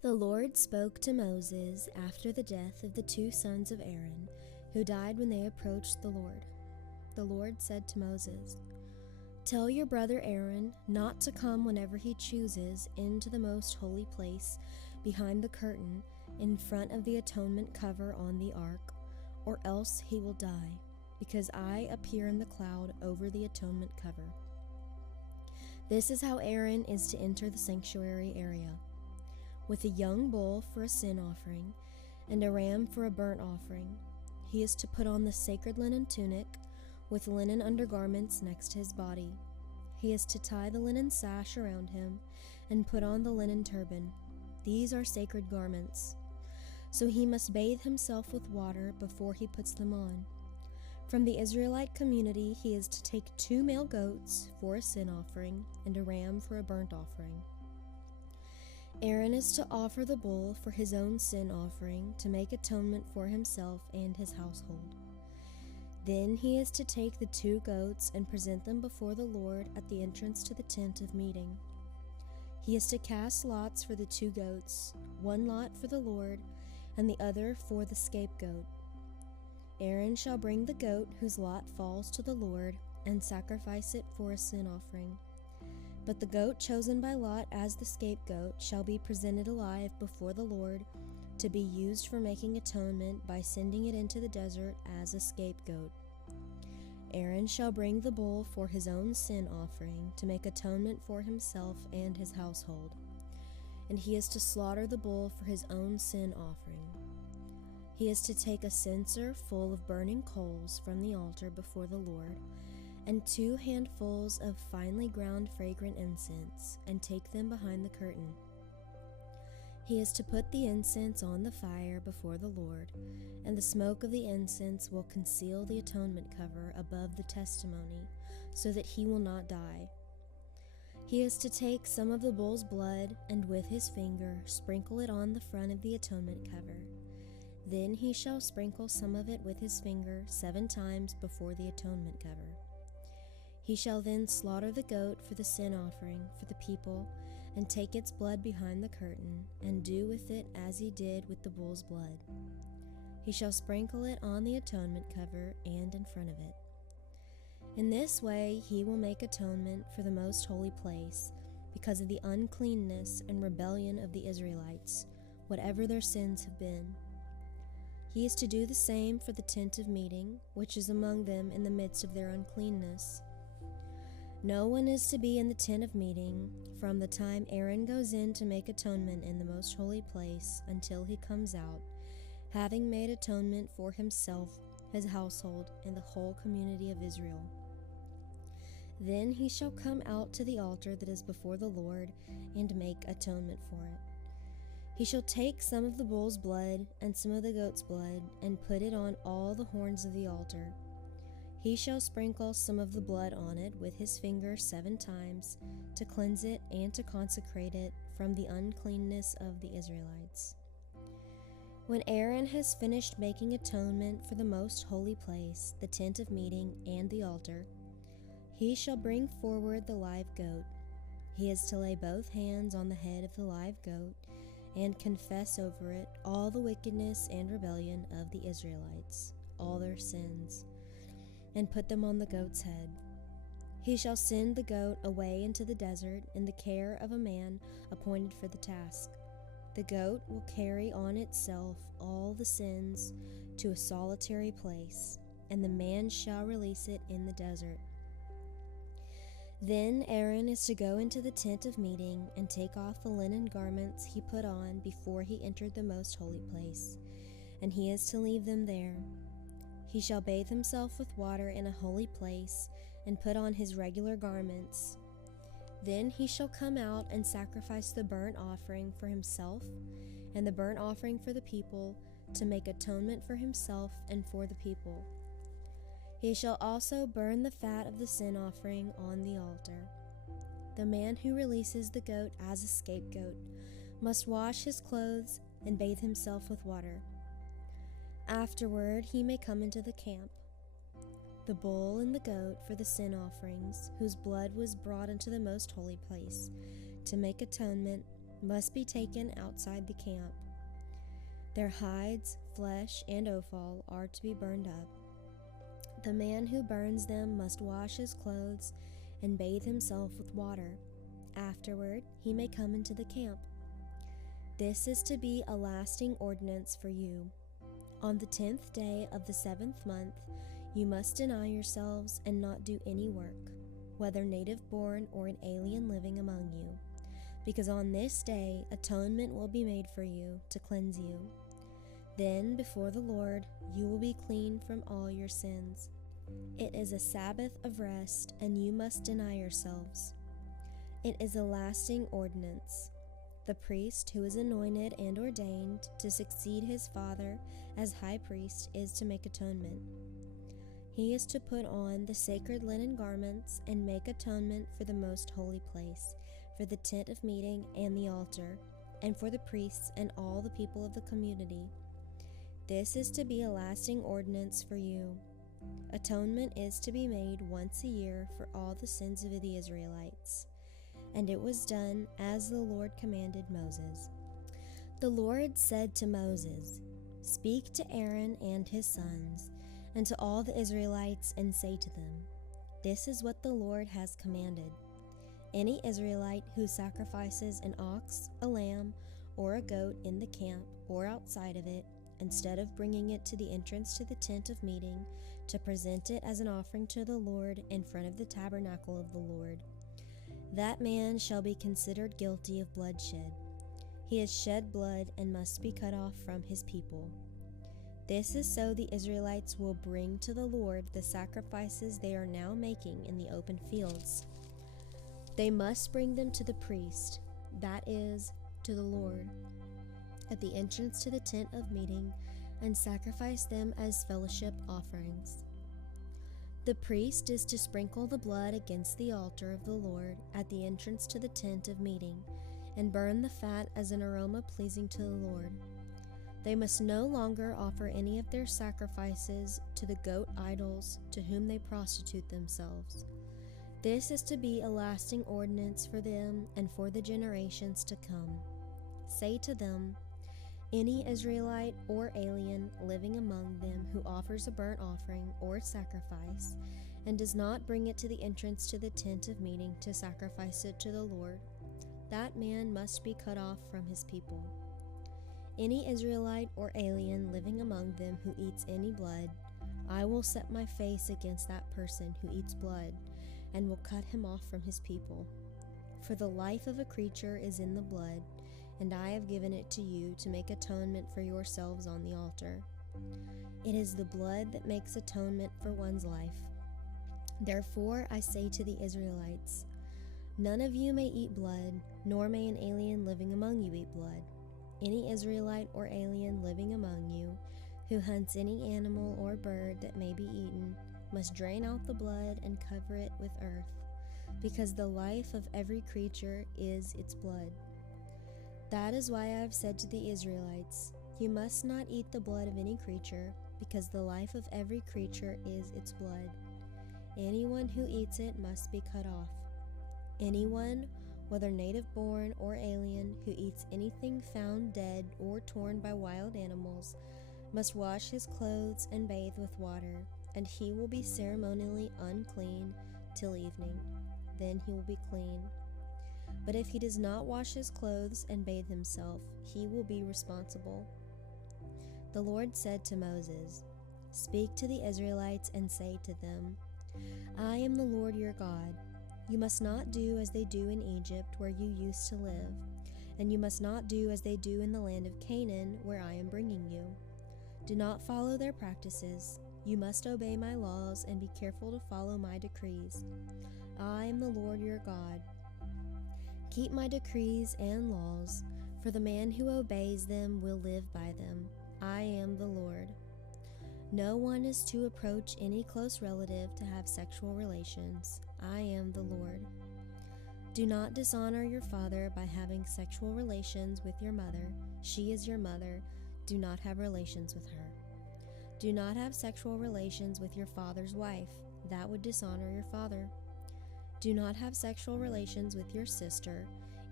The Lord spoke to Moses after the death of the two sons of Aaron, who died when they approached the Lord. The Lord said to Moses, "Tell your brother Aaron not to come whenever he chooses into the most holy place behind the curtain in front of the atonement cover on the ark, or else he will die, because I appear in the cloud over the atonement cover. This is how Aaron is to enter the sanctuary area. With a young bull for a sin offering and a ram for a burnt offering, he is to put on the sacred linen tunic with linen undergarments next to his body. He is to tie the linen sash around him and put on the linen turban. These are sacred garments. So he must bathe himself with water before he puts them on. From the Israelite community, he is to take 2 male goats for a sin offering and a ram for a burnt offering. Aaron is to offer the bull for his own sin offering to make atonement for himself and his household. Then he is to take the 2 goats and present them before the Lord at the entrance to the tent of meeting. He is to cast lots for the 2 goats, 1 lot for the Lord and the other for the scapegoat. Aaron shall bring the goat whose lot falls to the Lord and sacrifice it for a sin offering. But the goat chosen by Lot as the scapegoat shall be presented alive before the Lord to be used for making atonement by sending it into the desert as a scapegoat. Aaron shall bring the bull for his own sin offering to make atonement for himself and his household, and he is to slaughter the bull for his own sin offering. He is to take a censer full of burning coals from the altar before the Lord, and 2 handfuls of finely ground fragrant incense, and take them behind the curtain. He is to put the incense on the fire before the Lord, and the smoke of the incense will conceal the atonement cover above the testimony, so that he will not die. He is to take some of the bull's blood, and with his finger sprinkle it on the front of the atonement cover. Then he shall sprinkle some of it with his finger 7 times before the atonement cover. He shall then slaughter the goat for the sin offering for the people, and take its blood behind the curtain, and do with it as he did with the bull's blood. He shall sprinkle it on the atonement cover and in front of it. In this way he will make atonement for the most holy place, because of the uncleanness and rebellion of the Israelites, whatever their sins have been. He is to do the same for the tent of meeting, which is among them in the midst of their uncleanness. No one is to be in the tent of meeting from the time Aaron goes in to make atonement in the most holy place until he comes out, having made atonement for himself, his household, and the whole community of Israel. Then he shall come out to the altar that is before the Lord and make atonement for it. He shall take some of the bull's blood and some of the goat's blood and put it on all the horns of the altar. He shall sprinkle some of the blood on it with his finger 7 times to cleanse it and to consecrate it from the uncleanness of the Israelites. When Aaron has finished making atonement for the most holy place, the tent of meeting, and the altar, he shall bring forward the live goat. He is to lay both hands on the head of the live goat and confess over it all the wickedness and rebellion of the Israelites, all their sins, and put them on the goat's head. He shall send the goat away into the desert in the care of a man appointed for the task. The goat will carry on itself all the sins to a solitary place, and the man shall release it in the desert. Then Aaron is to go into the tent of meeting and take off the linen garments he put on before he entered the most holy place, and he is to leave them there. He shall bathe himself with water in a holy place and put on his regular garments. Then he shall come out and sacrifice the burnt offering for himself and the burnt offering for the people to make atonement for himself and for the people. He shall also burn the fat of the sin offering on the altar. The man who releases the goat as a scapegoat must wash his clothes and bathe himself with water. Afterward he may come into the camp. The bull and the goat for the sin offerings, whose blood was brought into the most holy place to make atonement, must be taken outside the camp. Their hides, flesh, and offal are to be burned up. The man who burns them must wash his clothes and bathe himself with water. Afterward, he may come into the camp. This is to be a lasting ordinance for you. On the 10th day of the 7th month, you must deny yourselves and not do any work, whether native born or an alien living among you, because on this day atonement will be made for you to cleanse you. Then, before the Lord, you will be clean from all your sins. It is a Sabbath of rest, and you must deny yourselves. It is a lasting ordinance. The priest who is anointed and ordained to succeed his father as high priest is to make atonement. He is to put on the sacred linen garments and make atonement for the most holy place, for the tent of meeting and the altar, and for the priests and all the people of the community. This is to be a lasting ordinance for you. Atonement is to be made once a year for all the sins of the Israelites. And it was done as the Lord commanded Moses. The Lord said to Moses, "Speak to Aaron and his sons, and to all the Israelites, and say to them, This is what the Lord has commanded. Any Israelite who sacrifices an ox, a lamb, or a goat in the camp or outside of it, instead of bringing it to the entrance to the tent of meeting, to present it as an offering to the Lord in front of the tabernacle of the Lord, that man shall be considered guilty of bloodshed. He has shed blood and must be cut off from his people. This is so the Israelites will bring to the Lord the sacrifices they are now making in the open fields. They must bring them to the priest, that is, to the Lord, at the entrance to the tent of meeting, and sacrifice them as fellowship offerings. The priest is to sprinkle the blood against the altar of the Lord at the entrance to the tent of meeting, and burn the fat as an aroma pleasing to the Lord. They must no longer offer any of their sacrifices to the goat idols to whom they prostitute themselves. This is to be a lasting ordinance for them and for the generations to come. Say to them, Any Israelite or alien living among them who offers a burnt offering or sacrifice and does not bring it to the entrance to the tent of meeting to sacrifice it to the Lord, that man must be cut off from his people. Any Israelite or alien living among them who eats any blood, I will set my face against that person who eats blood and will cut him off from his people. For the life of a creature is in the blood, and I have given it to you to make atonement for yourselves on the altar. It is the blood that makes atonement for one's life. Therefore I say to the Israelites, None of you may eat blood, nor may an alien living among you eat blood. Any Israelite or alien living among you, who hunts any animal or bird that may be eaten, must drain out the blood and cover it with earth, because the life of every creature is its blood. That is why I have said to the Israelites, You must not eat the blood of any creature, because the life of every creature is its blood. Anyone who eats it must be cut off. Anyone, whether native born or alien, who eats anything found dead or torn by wild animals, must wash his clothes and bathe with water, and he will be ceremonially unclean till evening. Then he will be clean. But if he does not wash his clothes and bathe himself, he will be responsible. The Lord said to Moses, Speak to the Israelites and say to them, I am the Lord your God. You must not do as they do in Egypt, where you used to live, and you must not do as they do in the land of Canaan, where I am bringing you. Do not follow their practices. You must obey my laws and be careful to follow my decrees. I am the Lord your God. Keep my decrees and laws, for the man who obeys them will live by them. I am the Lord. No one is to approach any close relative to have sexual relations. I am the Lord. Do not dishonor your father by having sexual relations with your mother. She is your mother. Do not have relations with her. Do not have sexual relations with your father's wife. That would dishonor your father. Do not have sexual relations with your sister.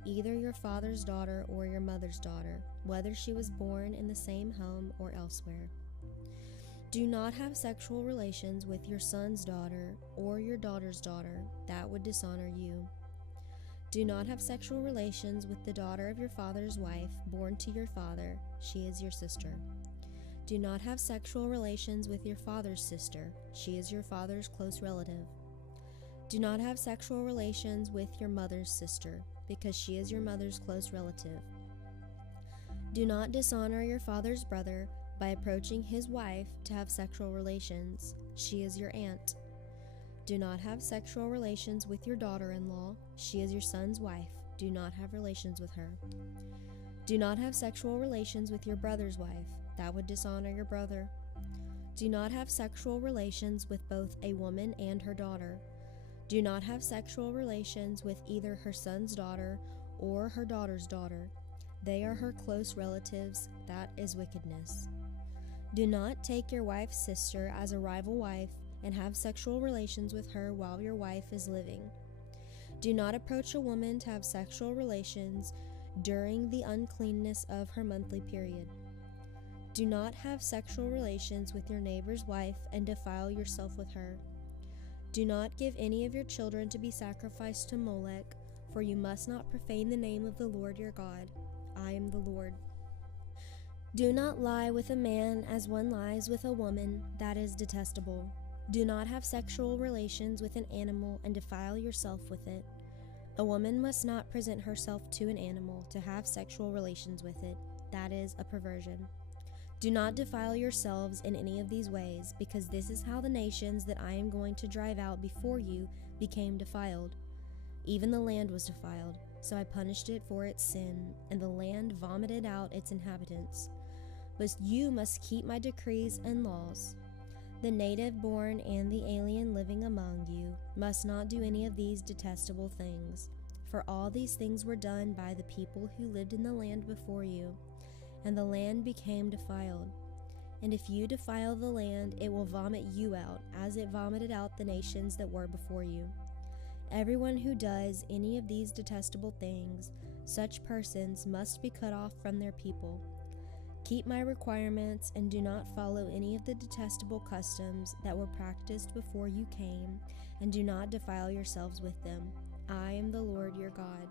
either your father's daughter or your mother's daughter, whether she was born in the same home or elsewhere. Do not have sexual relations with your son's daughter or your daughter's daughter. That would dishonor you. Do not have sexual relations with the daughter of your father's wife, born to your father. She is your sister. Do not have sexual relations with your father's sister. She is your father's close relative. Do not have sexual relations with your mother's sister, because she is your mother's close relative. Do not dishonor your father's brother by approaching his wife to have sexual relations. She is your aunt. Do not have sexual relations with your daughter-in-law. She is your son's wife. Do not have relations with her. Do not have sexual relations with your brother's wife. That would dishonor your brother. Do not have sexual relations with both a woman and her daughter. Do not have sexual relations with either her son's daughter or her daughter's daughter. They are her close relatives. That is wickedness. Do not take your wife's sister as a rival wife and have sexual relations with her while your wife is living. Do not approach a woman to have sexual relations during the uncleanness of her monthly period. Do not have sexual relations with your neighbor's wife and defile yourself with her. Do not give any of your children to be sacrificed to Molech, for you must not profane the name of the Lord your God. I am the Lord. Do not lie with a man as one lies with a woman. That is detestable. Do not have sexual relations with an animal and defile yourself with it. A woman must not present herself to an animal to have sexual relations with it. That is a perversion. Do not defile yourselves in any of these ways, because this is how the nations that I am going to drive out before you became defiled. Even the land was defiled, so I punished it for its sin, and the land vomited out its inhabitants. But you must keep my decrees and laws. The native born and the alien living among you must not do any of these detestable things, for all these things were done by the people who lived in the land before you, and the land became defiled. And if you defile the land, it will vomit you out, as it vomited out the nations that were before you. Everyone who does any of these detestable things, such persons must be cut off from their people. Keep my requirements and do not follow any of the detestable customs that were practiced before you came, and do not defile yourselves with them. I am the Lord your God.